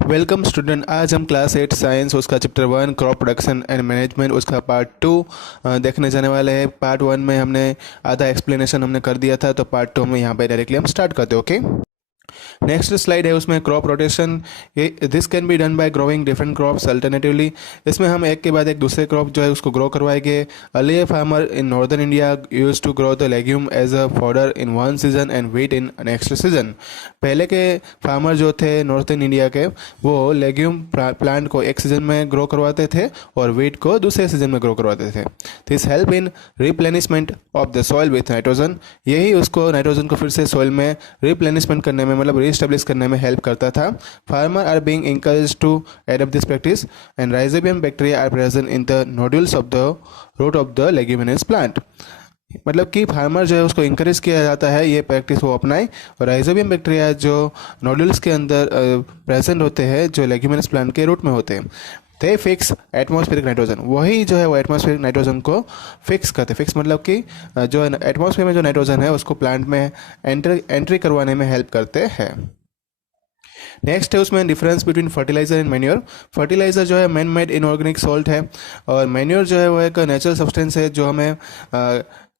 Welcome student. आज हम class 8 science उसका chapter 1 crop production and management उसका पार्ट 2 देखने जाने वाले हैं। पार्ट 1 में हमने आधा एक्सप्लेनेशन हमने कर दिया था, तो पार्ट 2 में यहाँ पे डायरेक्टली हम स्टार्ट करते हैं। ओके, नेक्स्ट स्लाइड है उसमें क्रॉप रोटेशन। ये this can be done by growing different crops alternatively. इसमें हम एक के बाद एक दूसरे क्रॉप जो है उसको ग्रो करवाएंगे। Earlier farmer in northern India use to grow the legume as a fodder in one season and wheat in next season. पहले के फार्मर जो थे नॉर्थन इंडिया के, वो लेग्यूम प्लांट को एक सीजन में ग्रो करवाते थे और वीट को दूसरे सीजन में ग्रो करवाते थे। This help in replenishment of the soil with nitrogen. यही उसको नाइट्रोजन को फिर से सॉइल में रिप्लेनिशमेंट करने में, मतलब रीस्टेब्लिश करने में हेल्प करता था। Farmer are being encouraged to adopt this practice and rhizobium bacteria are present in the nodules of the root of the leguminous plant. मतलब कि फार्मर जो है उसको इंकरेज किया जाता है ये प्रैक्टिस वो अपनाए, और राइजोबियम बैक्टीरिया जो नोड्यूल्स के अंदर प्रेजेंट होते हैं, जो लेग्यूमिनस प्लांट के रूट में होते हैं, दे फिक्स एटमॉस्फेरिक नाइट्रोजन। वही जो है वो एटमॉस्फेरिक नाइट्रोजन को फिक्स करते। फिक्स मतलब कि जो एटमॉस्फेयर में जो नाइट्रोजन है उसको प्लांट में एंट्री करवाने में हेल्प करते हैं। नेक्स्ट है उसमें difference between fertiliser and manure. Fertiliser जो है मैन मेड इनऑर्गेनिक सॉल्ट है, और मैन्योर जो है वो एक नेचुरल सब्सटेंस है जो हमें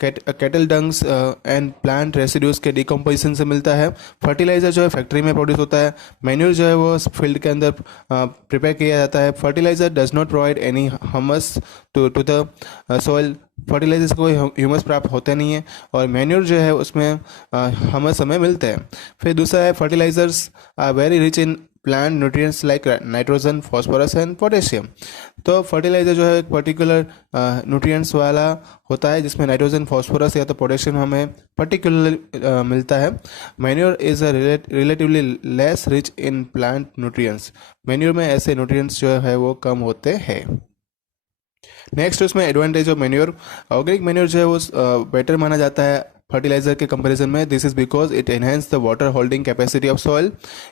cattle dunks and plant residues के डिकम्पोजिशन से मिलता है। फर्टिलाइजर जो है फैक्ट्री में प्रोड्यूस होता है। मैन्योर जो है वो फील्ड के अंदर प्रिपेयर किया जाता है। Fertiliser does not provide any humus to the soil. Fertiliser से कोई ह्यूमस प्राप्त होता नहीं है, और मैन्योर जो है उसमें ह्यूमस हमें मिलते हैं। फिर दूसरा है fertilisers are very rich in plant nutrients like nitrogen, phosphorus and potassium. तो फर्टिलाइजर जो है एक पर्टिकुलर न्यूट्रिएंट्स वाला होता है जिसमें नाइट्रोजन, फॉस्फोरस या तो पोटेशियम हमें पर्टिकुलर मिलता है। Manure is a relatively less rich in plant nutrients. Manure में ऐसे न्यूट्रिएंट्स जो है वो कम होते हैं। नेक्स्ट उसमें advantage of manure. Organic manure जो है वो बेटर माना जाता है फर्टिलाइजर के कंपैरिजन में। This is because it enhance the water holding capacity of soil.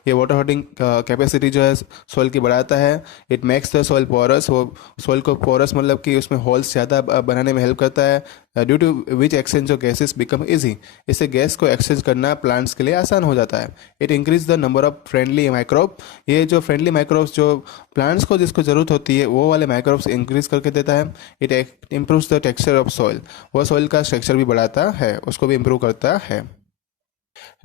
ये वाटर होल्डिंग कैपेसिटी जो है सॉइल की बढ़ाता है। It makes the soil porous. वो सॉइल को पोरस मतलब कि उसमें होल्स ज़्यादा बनाने में हेल्प करता है, due to which exchange of gases become easy. इससे गैस को एक्सचेंज करना प्लांट्स के लिए आसान हो जाता है। It increase the number of friendly microbe. ये जो फ्रेंडली माइक्रोब्स जो प्लांट्स को जिसको ज़रूरत होती है वो वाले माइक्रोब्स इंक्रीज करके देता है। It improves the texture of soil. वो सॉइल का स्ट्रक्चर भी बढ़ाता है, उसको भी इम्प्रूव करता है।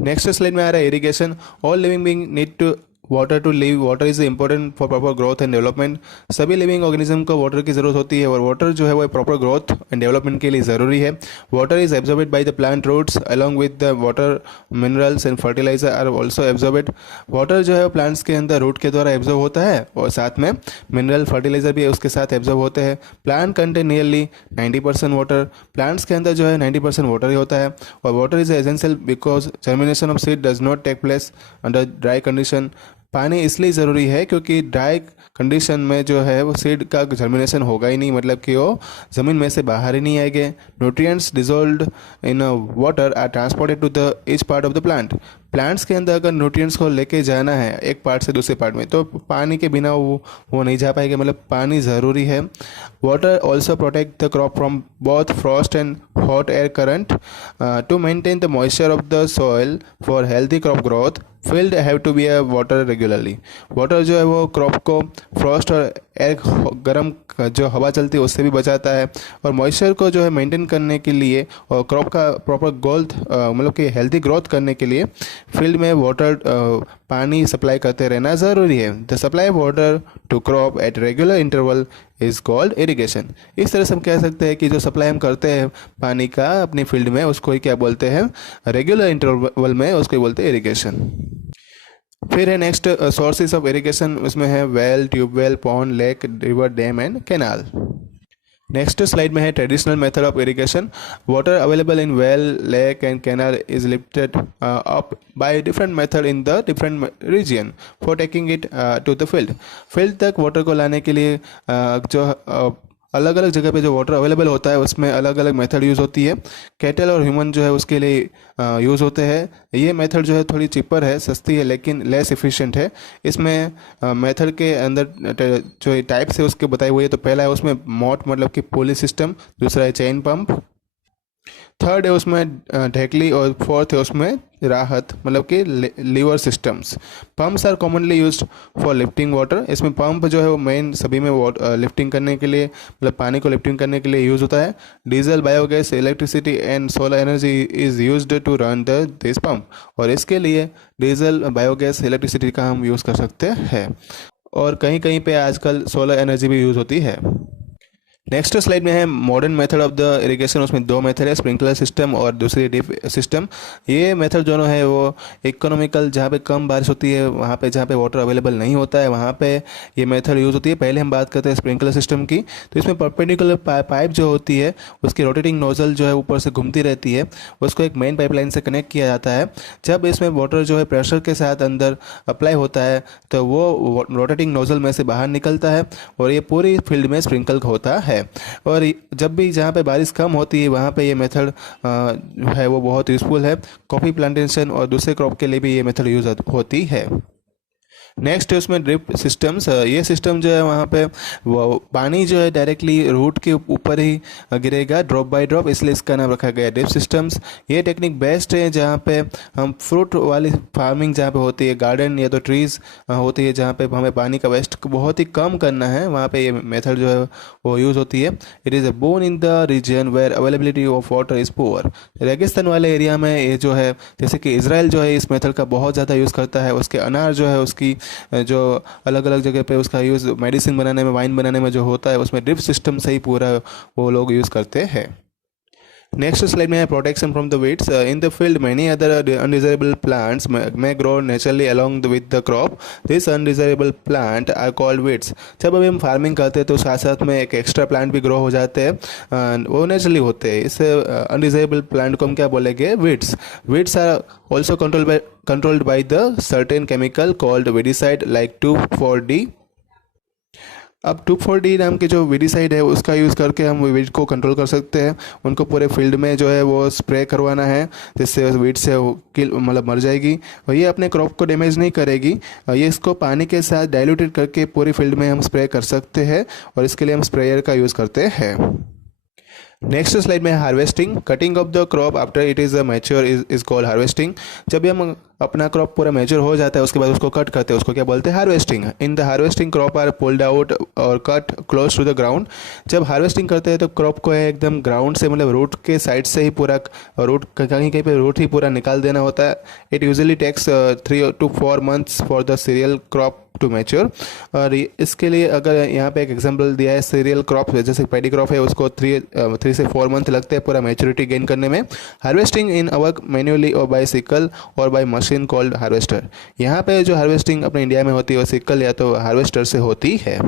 नेक्स्ट स्लाइड में आ रहा है irrigation. All living being need to water to live. Water is important for proper growth and development. सभी लिविंग ऑर्गेनिज्म को वाटर की जरूरत होती है, और वाटर जो है वो प्रॉपर ग्रोथ एंड डेवलपमेंट के लिए ज़रूरी है। Water is absorbed by the plant roots along with the water minerals and fertiliser are also absorbed. Water जो है प्लांट्स के अंदर रूट के द्वारा एब्जॉर्ब होता है, और साथ में मिनरल फर्टिलाइजर भी उसके साथ एब्जॉर्ब होते हैं। Plant contain nearly 90% water. Plants के अंदर जो है 90% वाटर ही होता है, और water is essential because germination of seed does not take place under dry condition. पानी इसलिए ज़रूरी है क्योंकि ड्राई कंडीशन में जो है वो सीड का जर्मिनेशन होगा ही नहीं, मतलब कि वो ज़मीन में से बाहर ही नहीं आएंगे। Nutrients dissolved in water are transported to the each part of the plant. Plants के अंदर अगर न्यूट्रिएंट्स को लेके जाना है एक पार्ट से दूसरे पार्ट में, तो पानी के बिना वो नहीं जा पाएगा, मतलब पानी ज़रूरी है। Water also protect the crop from both frost and hot air current. To maintain the moisture of the soil for healthy crop growth field have to be a water regularly. Water जो है वो crop को Frost और air गर्म जो हवा चलती है उससे भी बचाता है, और मॉइस्चर को जो है मेंटेन करने के लिए और क्रॉप का प्रॉपर ग्रोथ मतलब कि हेल्दी ग्रोथ करने के लिए फील्ड में वाटर पानी सप्लाई करते रहना ज़रूरी है। The supply of water to crop at regular interval is called irrigation. इस तरह से हम कह सकते हैं कि जो सप्लाई हम करते हैं पानी का अपनी फील्ड में उसको ही क्या बोलते हैं, रेगुलर इंटरवल में उसको ही बोलते हैं इरिगेशन। फिर है नेक्स्ट सोर्सेज ऑफ इरिगेशन। उसमें है well, tube well, pond, lake, river, dam and canal. Next slide में है traditional method of irrigation. Water available in well, lake and canal is lifted up by different method in the different region for taking it to the field. Field तक water को लाने के लिए जो अलग अलग जगह पे जो वाटर अवेलेबल होता है उसमें अलग अलग मेथड यूज़ होती है। कैटल और ह्यूमन जो है उसके लिए यूज़ होते हैं। ये मेथड जो है थोड़ी चिपर है, सस्ती है, लेकिन लेस इफ़िशिएंट है। इसमें मेथड के अंदर जो टाइप्स है उसके बताई हुई है। तो पहला है उसमें मोट मतलब कि पुली सिस्टम, दूसरा है चेन पंप, थर्ड है उसमें ढेकली और फोर्थ है उसमें राहत मतलब कि lever systems. Pumps are commonly used for lifting water. इसमें पंप जो है वो मेन सभी में लिफ्टिंग करने के लिए मतलब पानी को लिफ्टिंग करने के लिए यूज़ होता है। Diesel, biogas, electricity and solar energy is used to run the this pump. और इसके लिए डीजल, बायोगैस, इलेक्ट्रिसिटी का हम यूज़ कर सकते हैं और कहीं कहीं पे आजकल सोलर एनर्जी भी यूज़ होती है। नेक्स्ट स्लाइड में है modern method of the irrigation. उसमें दो मेथड है, स्प्रिंकलर सिस्टम और दूसरी ड्रिप सिस्टम। ये मेथड दोनों है वो इकोनॉमिकल, जहाँ पे कम बारिश होती है वहाँ पे, जहाँ पे वाटर अवेलेबल नहीं होता है वहाँ पे ये मेथड यूज़ होती है। पहले हम बात करते हैं स्प्रिंकलर सिस्टम की। तो इसमें परपेंडिकुलर पाइप जो होती है उसकी रोटेटिंग नोजल जो है ऊपर से घूमती रहती है, उसको एक मेन पाइपलाइन से कनेक्ट किया जाता है। जब इसमें वाटर जो है प्रेशर के साथ अंदर अप्लाई होता है तो वो रोटेटिंग नोजल में से बाहर निकलता है और ये पूरी फील्ड में स्प्रिंकल होता है। और जब भी जहाँ पे बारिश कम होती है वहाँ पे ये मेथड है वो बहुत यूज़फुल है। कॉफ़ी प्लांटेशन और दूसरे क्रॉप के लिए भी ये मेथड यूज़ होती है। नेक्स्ट है उसमें ड्रिप सिस्टम्स। ये सिस्टम जो है वहाँ पे वो पानी जो है डायरेक्टली रूट के ऊपर ही गिरेगा ड्रॉप बाय ड्रॉप, इसलिए इसका नाम रखा गया है ड्रिप सिस्टम्स। ये टेक्निक बेस्ट है जहाँ पे हम फ्रूट वाली फार्मिंग जहाँ पे होती है, गार्डन या तो ट्रीज़ होती है जहाँ पे हमें पानी का वेस्ट बहुत ही कम करना है, वहाँ पे ये मेथड जो है वो यूज़ होती है। It is a boon in the region where availability of water is poor. रेगिस्तान वाले एरिया में ये जो है, जैसे कि इसराइल जो है इस मेथड का बहुत ज़्यादा यूज़ करता है। उसके अनार जो है उसकी जो अलग अलग जगह पे उसका यूज़ मेडिसिन बनाने में, वाइन बनाने में जो होता है उसमें ड्रिप सिस्टम से ही पूरा वो लोग यूज़ करते हैं। नेक्स्ट स्लाइड में है protection from the weeds. In the field many other undesirable plants may grow naturally along with the crop. This undesirable plant are called weeds. जब अभी हम फार्मिंग करते हैं तो साथ साथ में एक एक्स्ट्रा प्लांट भी ग्रो हो जाते हैं, वो नेचुरली होते हैं। इस अनडिजायरेबल प्लांट को हम क्या बोलेंगे? Weeds. Weeds are also controlled by the certain chemical called weedicide like 2,4-D. अब 2,4-D नाम के जो वीडिसाइड है उसका यूज़ करके हम वीड को कंट्रोल कर सकते हैं। उनको पूरे फील्ड में जो है वो स्प्रे करवाना है जिससे वीड से किल मतलब मर जाएगी और ये अपने क्रॉप को डैमेज नहीं करेगी। ये इसको पानी के साथ डाइल्यूटेड करके पूरी फील्ड में हम स्प्रे कर सकते हैं और इसके लिए हम स्प्रेयर का यूज़ करते हैं। नेक्स्ट स्लाइड में harvesting. Cutting of the crop after it is mature is called harvesting. जब भी हम अपना क्रॉप पूरा मैच्योर हो जाता है उसके बाद उसको कट करते हैं, उसको क्या बोलते हैं? Harvesting. In the harvesting crop are pulled out और cut close to the ground. जब हार्वेस्टिंग करते हैं तो क्रॉप को है एकदम ग्राउंड से मतलब रूट के साइड से ही पूरा रूट कहीं कहीं पे रूट ही पूरा निकाल देना होता है। It usually takes 3 to 4 months for the cereal crop to mature. और इसके लिए अगर यहाँ पे एक एग्जांपल दिया है सीरियल क्रॉप, जैसे पैडी क्रॉप है उसको 3 से 4 मंथ लगते हैं पूरा मैच्योरिटी गेन करने में। हार्वेस्टिंग इन वर्क मैन्युअली और बाय सिकल और बाय मशीन कॉल्ड हार्वेस्टर। यहाँ पे जो हार्वेस्टिंग अपने इंडिया में होती है वो सिकल या तो हार्वेस्टर से होती है।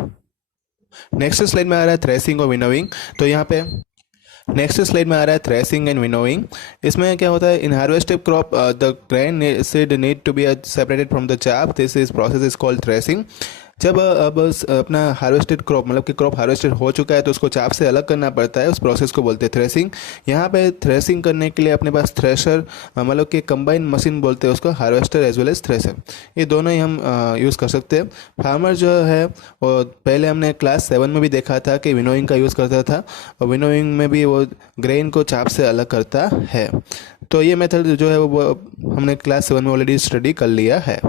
नेक्स्ट स्लाइड में आ रहा है थ्रेसिंग और विनोइंग। तो यहाँ पे नेक्स्ट स्लाइड में आ रहा है थ्रेसिंग एंड विनोइंग। इसमें क्या होता है? In harvested crop the grain seed need to be separated from the chaff. This is process is called threshing. जब अब अपना हार्वेस्टेड क्रॉप मतलब कि क्रॉप हार्वेस्टेड हो चुका है तो उसको चाप से अलग करना पड़ता है, उस प्रोसेस को बोलते हैं थ्रेसिंग। यहाँ पे थ्रेसिंग करने के लिए अपने पास थ्रेशर मतलब कि कंबाइन मशीन बोलते हैं उसको, harvester as well as thresher, ये दोनों ही हम यूज़ कर सकते हैं। फार्मर जो है वो पहले हमने क्लास 7 में भी देखा था कि विनोइंग का यूज़ करता था और विनोइंग में भी वो ग्रेन को चाप से अलग करता है। तो ये मेथड जो है वो हमने क्लास 7 में ऑलरेडी स्टडी कर लिया है।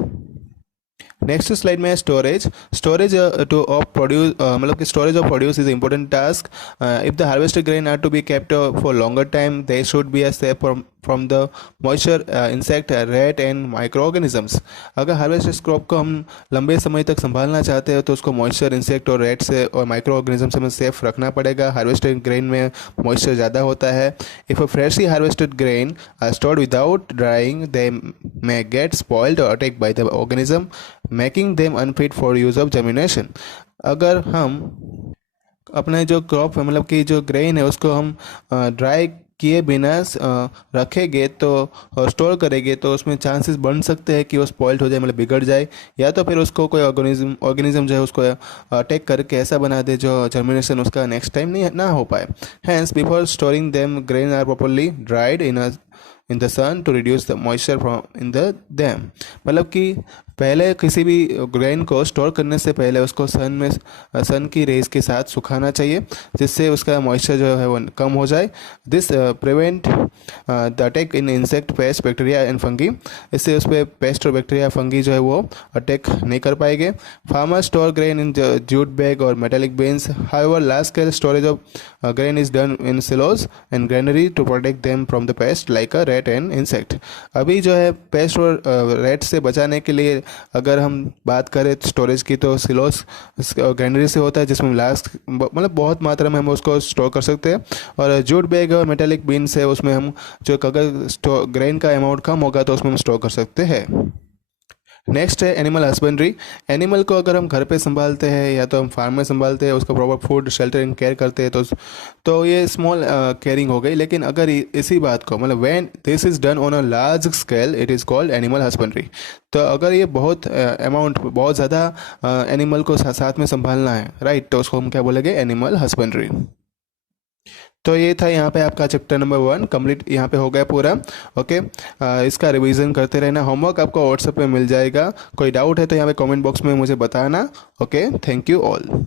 नेक्स्ट स्लाइड में storage. Storage to of produce मतलब कि storage of produce is important task. If the harvested grain are to be kept for longer time they should be safe from the moisture, insect, rat and micro organisms. अगर harvested crop को हम लंबे समय तक संभालना चाहते हैं तो उसको मॉइस्चर, इंसेक्ट और रेट से और माइक्रो ऑर्गेनिज्म से हमें सेफ रखना पड़ेगा। हार्वेस्टेड ग्रेन में मॉइस्चर ज़्यादा होता है। If a freshly harvested grain are stored without drying they may get spoiled और attacked by the organism making them unfit for use of germination. अगर हम अपने जो क्रॉप है मतलब कि जो ग्रेन है उसको हम ड्राई किए बिना रखेंगे तो स्टोर करेंगे तो उसमें चांसेस बन सकते हैं कि वो स्पॉइल्ड हो जाए मतलब बिगड़ जाए, या तो फिर उसको कोई ऑर्गेनिज्म जो है उसको अटैक करके ऐसा बना दे जो जर्मिनेशन उसका नेक्स्ट टाइम नहीं ना हो पाए। Hence before storing them grain are properly dried in the sun to reduce the moisture from in the them. मतलब कि पहले किसी भी ग्रेन को स्टोर करने से पहले उसको सन की रेज के साथ सुखाना चाहिए, जिससे उसका मॉइस्चर जो है वो कम हो जाए। This prevent the attack in insect, paste, bacteria and fungi. इससे उस पर पेस्ट और बैक्टीरिया, फंगी जो है वो अटैक नहीं कर पाएंगे। Farmer store grain in jute bag और metallic bins. However large scale storage of grain is done in silos and granary to protect them from the pest like a rat and insect। अभी जो है paste और rate से बचाने के लिए अगर हम बात करें स्टोरेज की, तो सिलोस ग्रैनरी से होता है, जिसमें लास्ट मतलब बहुत मात्रा में हम उसको स्टोर कर सकते हैं। और जूट बैग और मेटेलिक बिन से उसमें हम जो अगर ग्रेन का अमाउंट कम होगा तो उसमें हम स्टोर कर सकते हैं। नेक्स्ट है एनिमल हस्बेंड्री। एनिमल को अगर हम घर पे संभालते हैं या तो हम फार्म में संभालते हैं, उसका proper food, shelter and care करते हैं, तो ये स्मॉल केयरिंग हो गई। लेकिन अगर इसी बात को मतलब when this is done on a large scale it is called animal husbandry. तो अगर ये बहुत अमाउंट, बहुत ज़्यादा एनिमल को साथ में संभालना है, राइट, तो उसको हम क्या बोलेंगे, एनिमल हस्बेंड्री। तो ये था यहाँ पे आपका चैप्टर नंबर 1 कंप्लीट यहाँ पे हो गया पूरा। ओके, इसका रिवीजन करते रहना। होमवर्क आपको व्हाट्सएप पे मिल जाएगा। कोई डाउट है तो यहाँ पे कमेंट बॉक्स में मुझे बताना। Okay, thank you all.